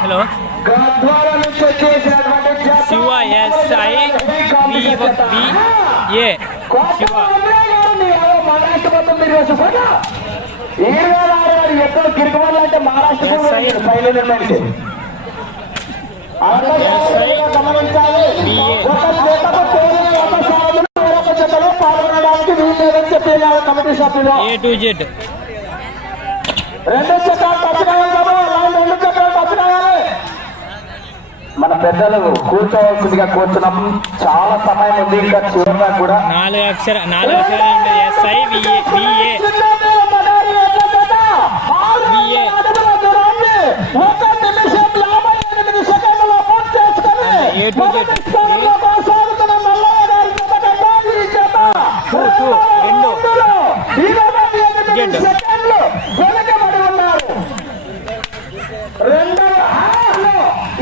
Hello Shiva SI V V A Shiva ఎక్కడ Maharashtra SI. పైన SI. గమనించాలి BA. ఒక జతకు తేలిన ఒక సాధులు వేరొక జతలో పాల్గొనడానికి వీల్లేదని చెప్పి కమిటీ సభ్యులు ఏ టు జెడ్ రెండు చక్రాలు టచ్ కావాలి బాబు లైన్ రెండు చక్రాలు టచ్ కావాలి మన పెద్దలు కూర్చోవలసిందిగా కూర్చున్నాం చాలా సమయం ఉంది ఇంకా చివరిగా కూడా. నాలుగు అక్షర నాలుగు అక్షరాలు ఉంటుంది ఎస్ఐ విఏ విఏ VA. ఒక నిమిషం యాభై ఎనిమిది సెకండ్ల పూర్తి చేసుకొని ఏ టు జెడ్. మొదటి స్థానంలో కొనసాగుతున్న మల్లయ్య గారి జత కన్నా ఈ జత టూ, టూ, రెండు. రెండులో ఇరవై ఎనిమిది జెడ్. సెకండ్లు వెనుకబడి ఉన్నారు రెండవ హాఫ్లో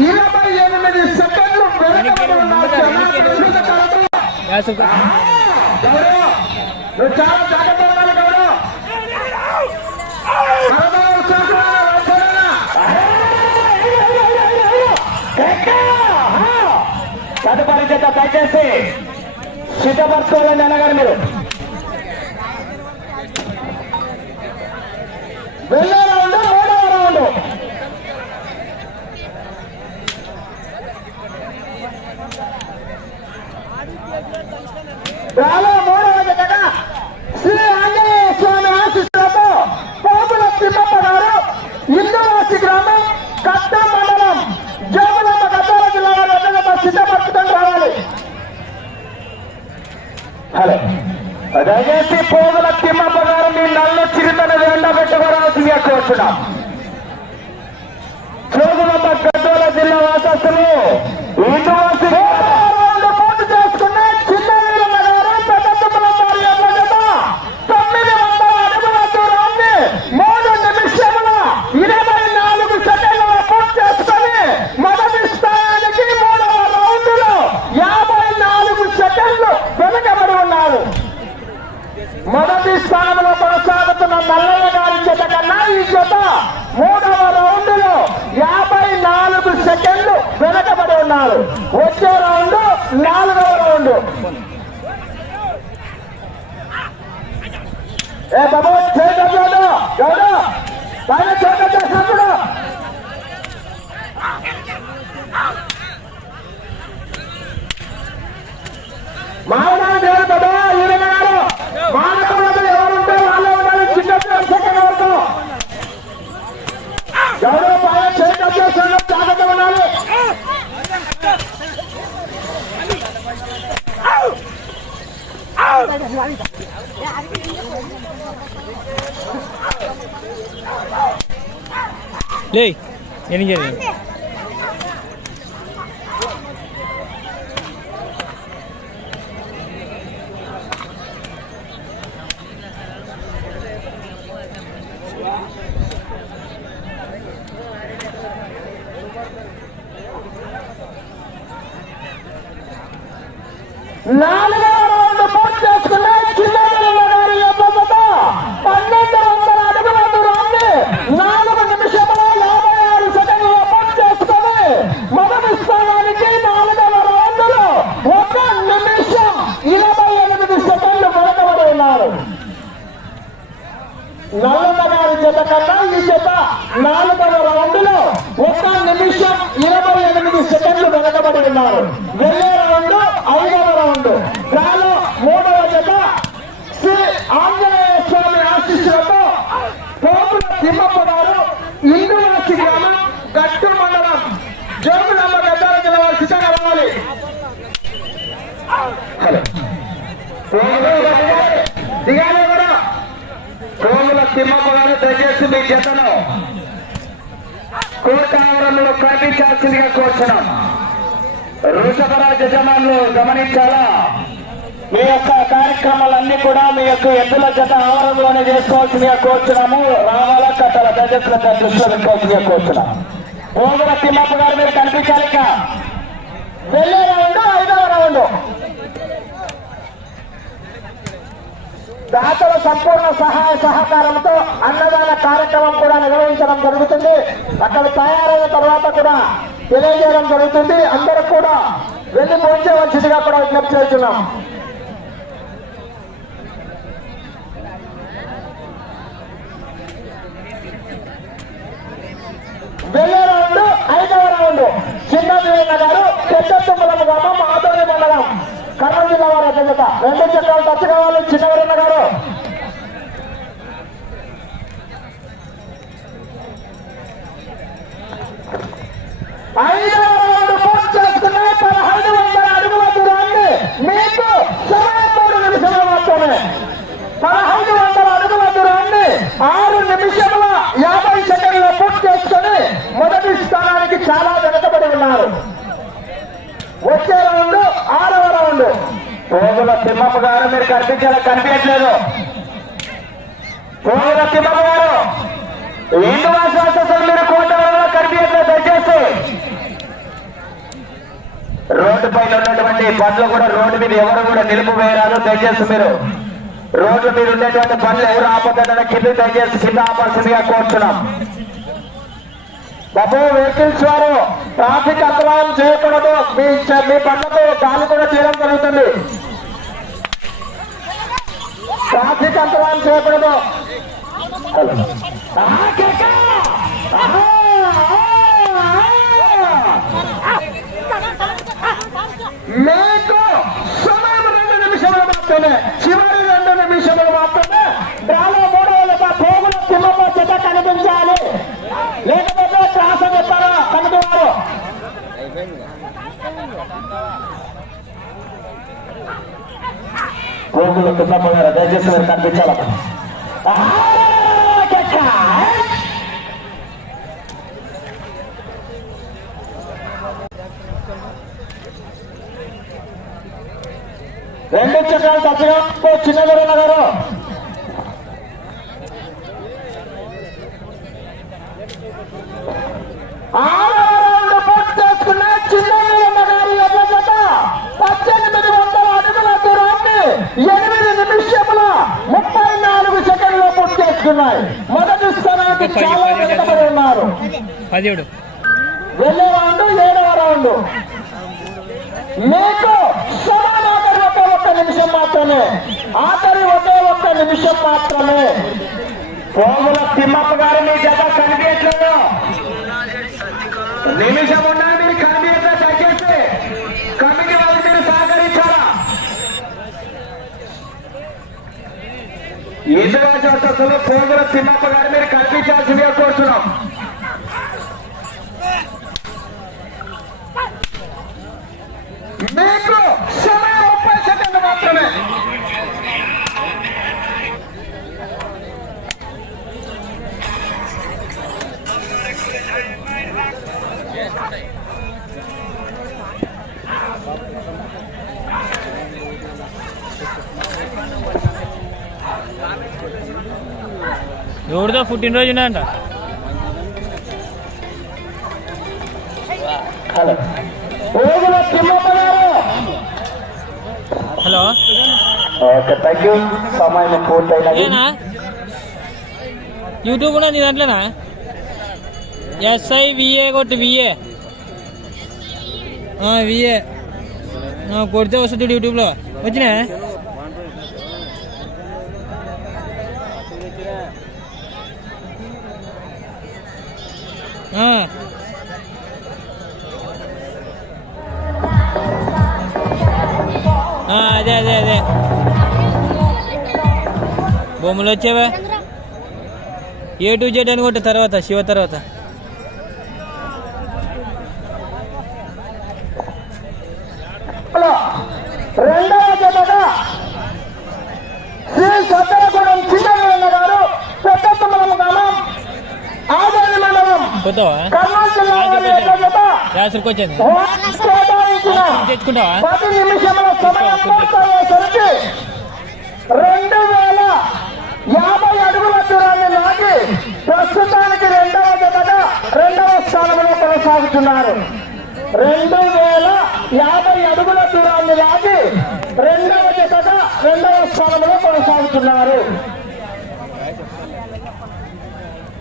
ఇరవై ఎనిమిది సెకండ్లు వెనుకబడి ఉన్నారు వెనక్కి, వెనక్కి. ప్రస్తుత కాలంలో యాసకు చాలా తదుపరి చేత దయచేసి సిద్ధపరచుకోవాలండి అన్నగారు మీరు. వెళ్ళారు రౌండ్ మూడవ రౌండ్ చాలా మూడవ జతగా శ్రీ ఆంజనేయ స్వామి ఆశిస్సులతో పోపుల తిమ్మప్ప గారు ఇందువాసి గ్రామం కట్ట మండలం జోగులమ్మ గద్వాల జిల్లా వారి వద్దకు సిద్ధపరచుకొని రావాలి. హలో. దయచేసి పోగుల తిమ్మప్ప గారు మీ నల్ల చిరుతను ఎండ పెట్టుకోవాల్సిందిగా కోరుతున్నాం జోగులమ్మ గద్వాల జిల్లా వాసస్తులు ఇందువాసి పూర్తి చేసుకున్న చిన్న వీరన్న గారు పెద్ద తిమ్మలమ్మ వారి యొక్క జత తొమ్మిది వందల అడుగుల దూరాన్ని మూడు నిమిషముల ఇరవై నాలుగు సెకండ్ల పూర్తి చేసుకొని మొదటి స్థానానికి మూడవ రౌండ్లో యాభై నాలుగు సెకండ్లు వెనుకబడి ఉన్నారు మొదటి స్థానంలో కొనసాగుతున్న మల్లయ్య గారి జత కన్నా ఈ జత మూడవ రౌండ్లో యాభై నాలుగు సెకండ్లు వెనకబడి ఉన్నారు వచ్చే రౌండ్ నాలుగు ലേ എനിക്ക് ലാല నల్లన్న గారి జత కన్నా ఈ జత నాలుగవ రౌండ్లో ఒక నిమిషం ఇరవై ఎనిమిది సెకండ్లు వెనకబడి ఉన్నారు. వెళ్ళే రౌండ్ ఐదవ రౌండ్. గాలో మూడవ జత శ్రీ ఆంజనేయ స్వామి ఆశీస్సులతో కోపుల తిమ్మప్ప గారు ఇందువాసి గ్రామం గట్టు మండలం జోగులమ్మ గద్దాల జిల్లా వారు సిద్ధంగా రావాలి హలో. దిగాలి. తిమ్మప్ప గారు దయచేసి మీ జతను కోటావరంలో కనిపించాల్సిందిగా కోర్చడం వృషభరాజ యజమానులు గమనించాలా? మీ యొక్క కార్యక్రమాలన్నీ కూడా మీ యొక్క ఎద్దుల జత ఆవరణలోనే చేసుకోవాల్సిందిగా కోరుతున్నాము. రావాల కట్టాల దయచేసి దృష్టిలో పెట్టుకోవాల్సిందిగా కోరుతున్నాం. కోముల తిమ్మప్ప గారు మీరు కనిపించాలి ఇక. వెళ్ళే రౌండ్ ఐదవ రౌండ్. దాతల సంపూర్ణ సహాయ సహకారంతో అన్నదాన కార్యక్రమం కూడా నిర్వహించడం జరుగుతుంది. అక్కడ తయారైన తర్వాత కూడా తెలియజేయడం జరుగుతుంది. అందరూ కూడా వెళ్ళి పోయించవలసిందిగా కూడా విజ్ఞప్తి చేస్తున్నాం. వెళ్ళే రౌండ్ ఐదవ రౌండ్. చిన్న వీరన్న గారు పెద్ద తుమ్మలం గ్రామం కర్నూలు జిల్లా వారి అధ్యక్షత రెండు చక్రాలు టచ్ కావాలి చిన్న గారు ఐదవ రౌండ్ పూర్తి చేసుకున్న పదహైదు వందల అడుగుల దూరాన్ని మీకు సమయం మూడు నిమిషాలు మాత్రమే పదహైదు వందల అడుగుల దూరాన్ని ఆరు నిమిషముల యాభై సెకండ్ల పూర్తి చేసుకొని మొదటి స్థానానికి చాలా వెనుకబడి ఉన్నారు వచ్చే రౌండ్ ఆరవ రౌండ్ పోగుల తిమ్మమ్మ గారు మీరు కనిపించలేదు. కోడ పోగుల తిమ్మమ్మ గారు ఇందు వాసాలు మీరు కోట కనిపించట్లేదు దయచేసి. రోడ్డు పైన ఉన్నటువంటి పనులు కూడా రోడ్డు మీద ఎవరు కూడా నిలిపివేయరాదు. దయచేసి మీరు రోడ్డు మీద ఉండేటువంటి పనులు ఎవరు ఆపదండ కింద దయచేసి కింద ఆపాల్సిందిగా కోరుతున్నాం. బాబు వెహికల్స్ వారు ట్రాఫిక్ అక్రమం చేయకూడదు. మీ చ- మీ బండ్లకు గాలి కూడా చేయడం జరుగుతుంది. ట్రాఫిక్ అంతరాయం చేయకూడదు. మీకు సమయం రెండు నిమిషాలు మాత్రమే. చివరి రెండు నిమిషాలు మాత్రమే. డ్రాలో మూడు వేల పోగుల తిమ్మమ్మ చెత్త కనిపించాలి. లేకపోతే శ్వాస చెప్తారా కనుగొన్నారు. పోగుల తిమ్మమ్మ గారు దయచేసి మీరు కనిపించాలి? రెండు చక్రాలు తప్పగా. చిన్నగారు గారు ఆరవ రౌండ్ పూర్తి చేసుకున్న చిన్నగారు గారి ఎదుట పద్దెనిమిది వందల అడుగుల దూరాన్ని ఎనిమిది నిమిషముల ముప్పై నాలుగు సెకండ్లు పూర్తి చేసుకున్నాయి మొదటి స్థానానికి చాలా వెనుకబడి ఉన్నారు. పదిహేడు. వెళ్ళే రౌండ్ ఏడవ రౌండ్. మీకు సమానాఖరి ఒకే ఒక్క నిమిషం మాత్రమే. ఆఖరి ఒకే ఒక్క నిమిషం మాత్రమే. పోగుల తిమ్మప్ప గారు మీ జత కనిపించలేదు. నిమిషం ఇతర శాస్త్రస్తులు పోగుల తిమ్మప్ప గారు మీరు కనిపించాల్సిందిగా కోరుతున్నాం మీకు సమయం ముప్పై సెకండ్లు మాత్రమే Thank you. ఎవరిదో పుట్టినరోజు ఉన్నదంట. హలో. యూట్యూబ్ కూడా నీ దాంట్లోనా? ఎస్ఐ విఏ కొట్టు విఏ విఏ కొడితే వస్తుంది యూట్యూబ్లో. వచ్చినా అదే అదే అదే. బొమ్మలు వచ్చేవా? ఏ టు జెడ్ అనుకుంటా తర్వాత శివ తర్వాత. హలో రెండవ జతగా శ్రీ సత్తరగూడెం చిన్నగన్న గారు పెద్దమ్మలం గ్రామం ఆదరణ మండలం పోతావా రాసులకు వచ్చింది తెచ్చుకుంటావా? రెండు వేల యాభై అడుగుల దూరాన్ని లాగి ప్రస్తుతానికి రెండవ జతగా రెండవ స్థానంలో కొనసాగుతున్నారు. రెండు వేల యాభై అడుగుల దూరాన్ని లాగి రెండవ జతగా రెండవ స్థానంలో కొనసాగుతున్నారు.